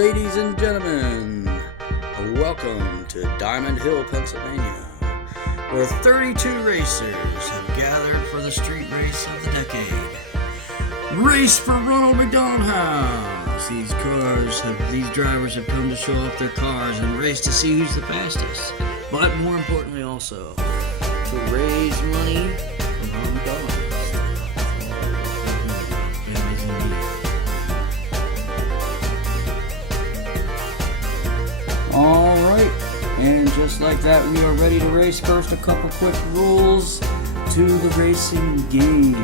Ladies and gentlemen, welcome to Diamond Hill, Pennsylvania, where 32 racers have gathered for the street race of the decade. Race for Ronald Mcdonald House. These drivers have come to show off their cars and race to see who's the fastest. But more importantly also, to raise money for Ronald McDonald. Alright, and just like that, we are ready to race. First, a couple quick rules to the racing game.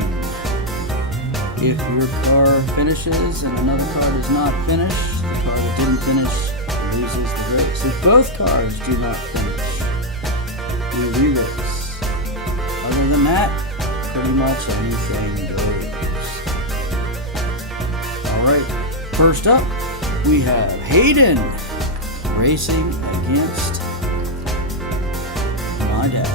If your car finishes and another car does not finish, the car that didn't finish loses the race. If both cars do not finish, we re-race. Other than that, pretty much anything goes. Alright, first up, we have Hayden racing against my dad.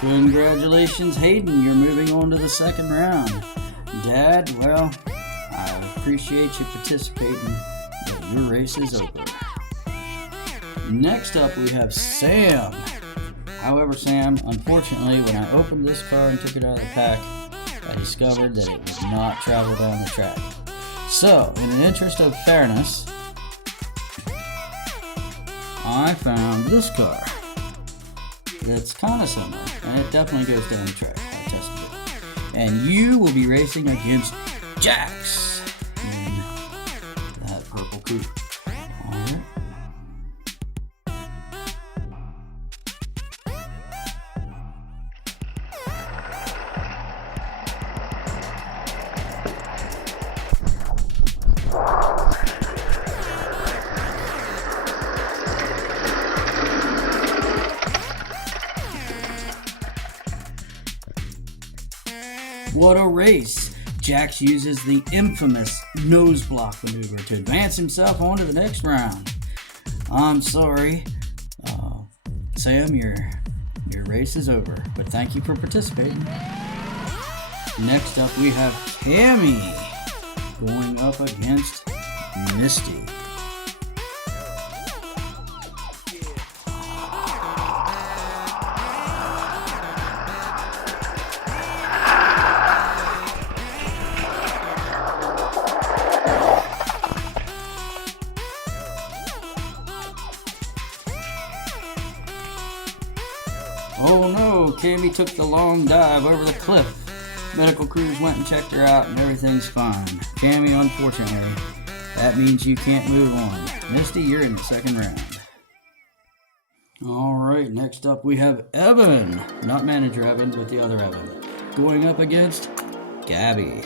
Congratulations, Hayden. You're moving on to the second round. Dad, well, I appreciate you participating, but your race is over. Next up, we have Sam. However, Sam, unfortunately, when I opened this car and took it out of the pack, I discovered that it would not travel down the track. So, in the interest of fairness, I found this car. It's kind of similar, and it definitely goes down the track. I tested it. And you will be racing against Jax in that purple coupe. Alright. What a race! Jax uses the infamous nose block maneuver to advance himself on to the next round. I'm sorry, Sam, your race is over, but thank you for participating. Next up, we have Cammy going up against Misty. Oh no, Cammy took the long dive over the cliff. Medical crews went and checked her out and everything's fine. Cammy, unfortunately, that means you can't move on. Misty, you're in the second round. Alright, next up we have Evan. Not Manager Evan, but the other Evan. Going up against Gabby.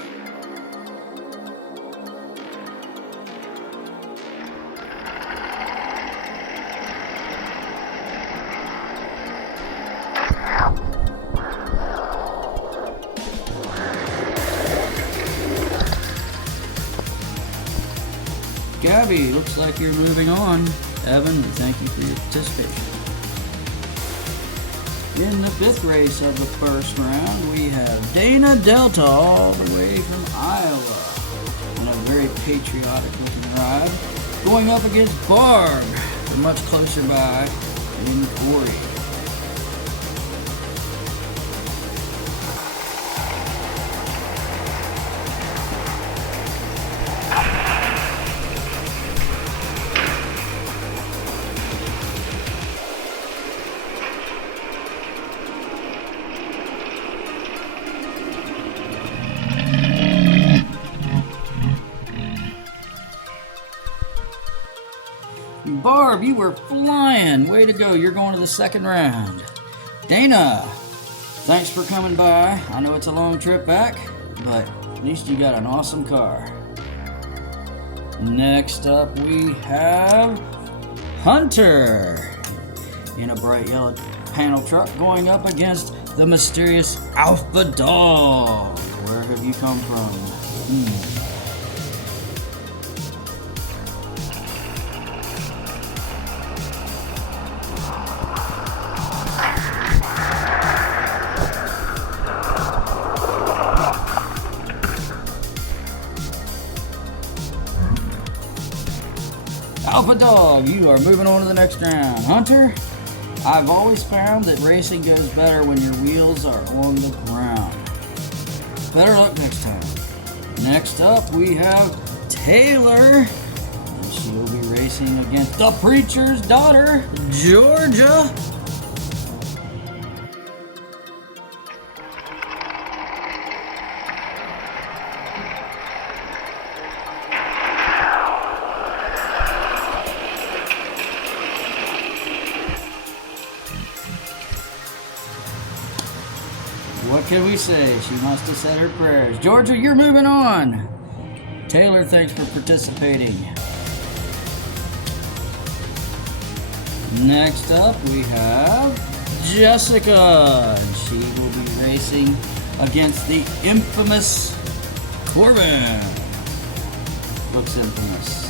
Gabby, looks like you're moving on. Evan, thank you for your participation. In the fifth race of the first round, we have Dana Delta all the way from Iowa on a very patriotic looking ride, going up against Barb, much closer by in Corey. Barb, you were flying. Way to go. You're going to the second round. Dana, thanks for coming by. I know it's a long trip back, but at least you got an awesome car. Next up, we have Hunter in a bright yellow panel truck going up against the mysterious Alpha Dog. Where have you come from? Alpha Dog, you are moving on to the next round. Hunter, I've always found that racing goes better when your wheels are on the ground. Better luck next time. Next up, we have Taylor, and she will be racing against the preacher's daughter, Georgia. What can we say? She must have said her prayers. Georgia, you're moving on. Taylor, thanks for participating. Next up, we have Jessica. And she will be racing against the infamous Corbin. Looks infamous.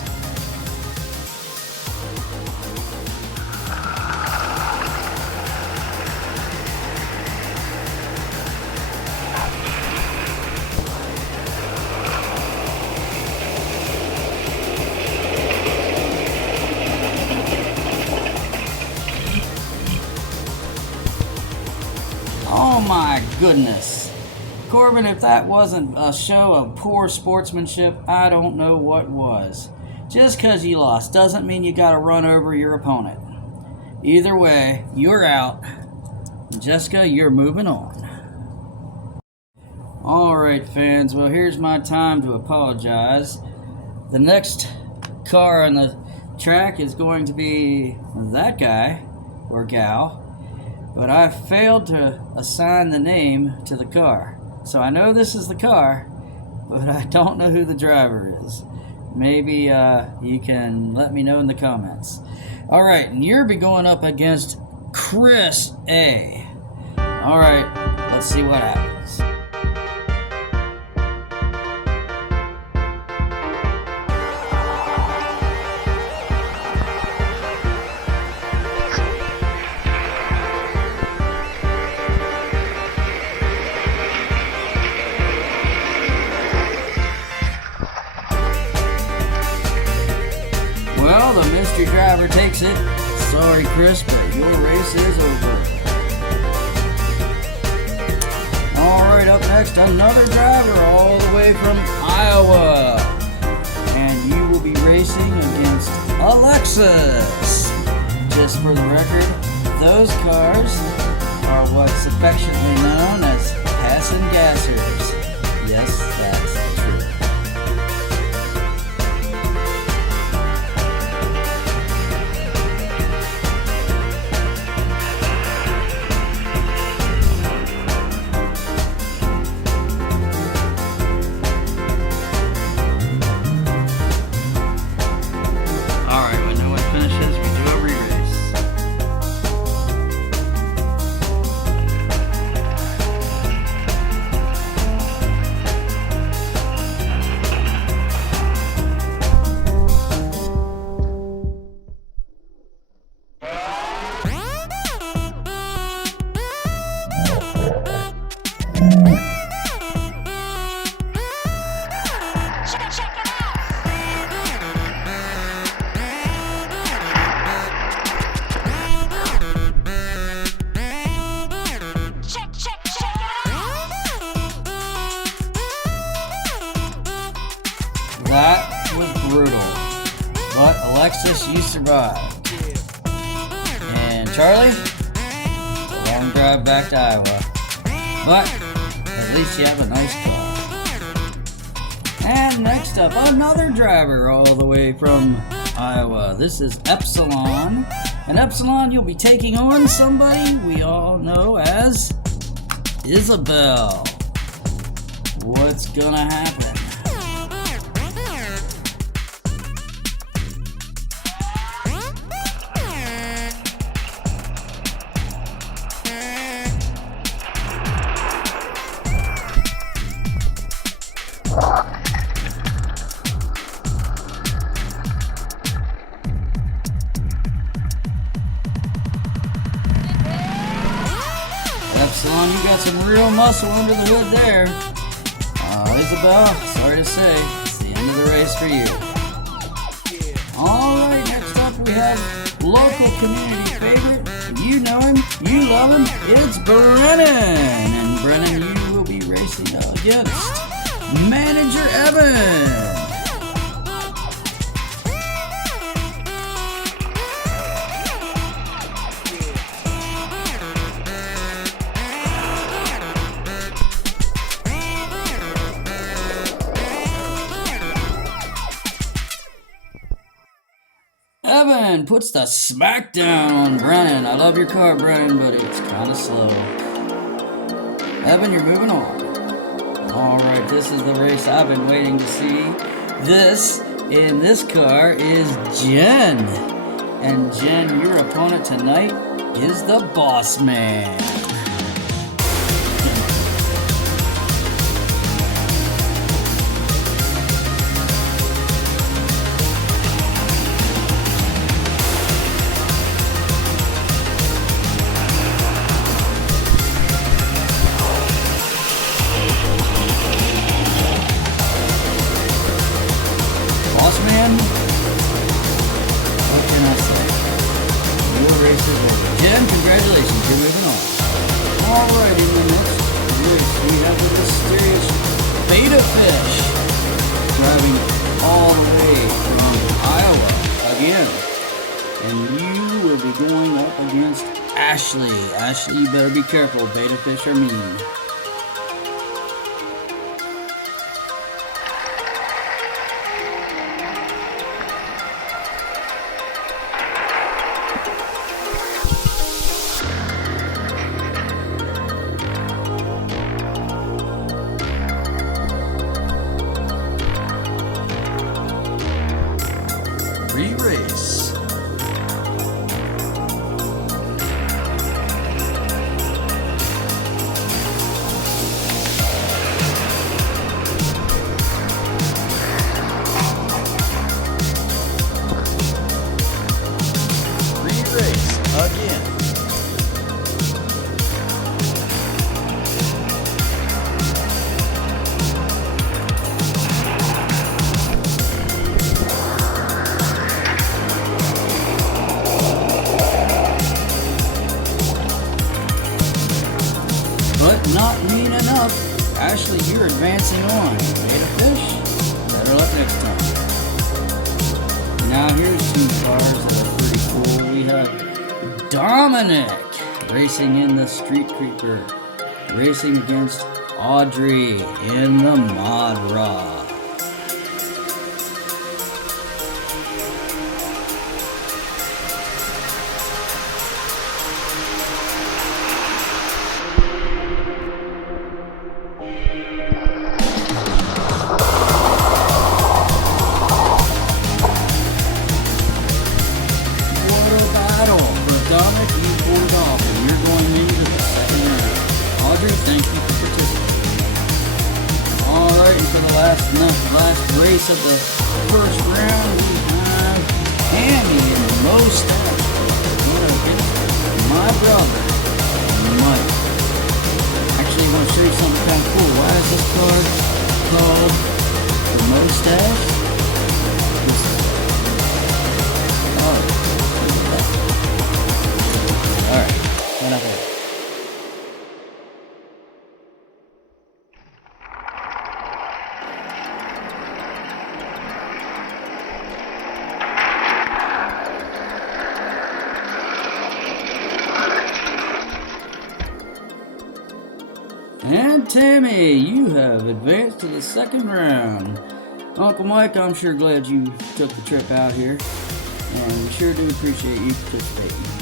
Oh my goodness. Corbin, if that wasn't a show of poor sportsmanship, I don't know what was. Just because you lost doesn't mean you gotta run over your opponent. Either way, you're out. Jessica, you're moving on. Alright fans, well here's my time to apologize. The next car on the track is going to be that guy, or gal. But I failed to assign the name to the car. So I know this is the car, but I don't know who the driver is. Maybe you can let me know in the comments. Alright, and you'll be going up against Chris A. Alright, let's see what happens. Well, the mystery driver takes it. Sorry, Chris, but your race is over. Alright, up next, another driver all the way from Iowa. And you will be racing against Alexis. Just for the record, those cars are what's affectionately known as passing gassers. Yes, that's true. That was brutal. But Alexis, you survived. And Charlie, a long drive back to Iowa. But at least you have a nice car. And next up, another driver all the way from Iowa. This is Epsilon. And Epsilon, you'll be taking on somebody we all know as Isabel. What's gonna happen? some real muscle under the hood there. Isabel, sorry to say, it's the end of the race for you. Alright, next up we have local community favorite. You know him, you love him, it's Brennan. And Brennan, you will be racing against Manager Evan. Evan puts the smackdown on Brennan. I love your car, Brennan, but it's kind of slow. Evan, you're moving on. Alright, this is the race I've been waiting to see. This, in this car, is Jen. And Jen, your opponent tonight is the Boss Man. What can I say? Your race is over. Jen, congratulations, you're moving on. Alright, in the next race, we have the mysterious Beta Fish driving all the way from Iowa again. And you will be going up against Ashley. Ashley, you better be careful. Beta Fish are mean. Re-race. Re-race again. But not mean enough. Ashley, you're advancing on. Beta Fish, better luck next time. Now here's two cars that are pretty cool. We have Dominic racing in the Street Creeper, racing against Audrey in the Mod Raw. Dominic, you pulled it off, and you're going into the second round. Audrey, thank you for participating. Alright, and for the last race of the first round, we have Tammy and Mustache going against my brother, Mike. Actually, I want to show you something kind of cool. Why is this card called the Mustache? Alright, one up there. And Tammy, you have advanced to the second round. Uncle Mike, I'm sure glad you took the trip out here, and we sure do appreciate you participating.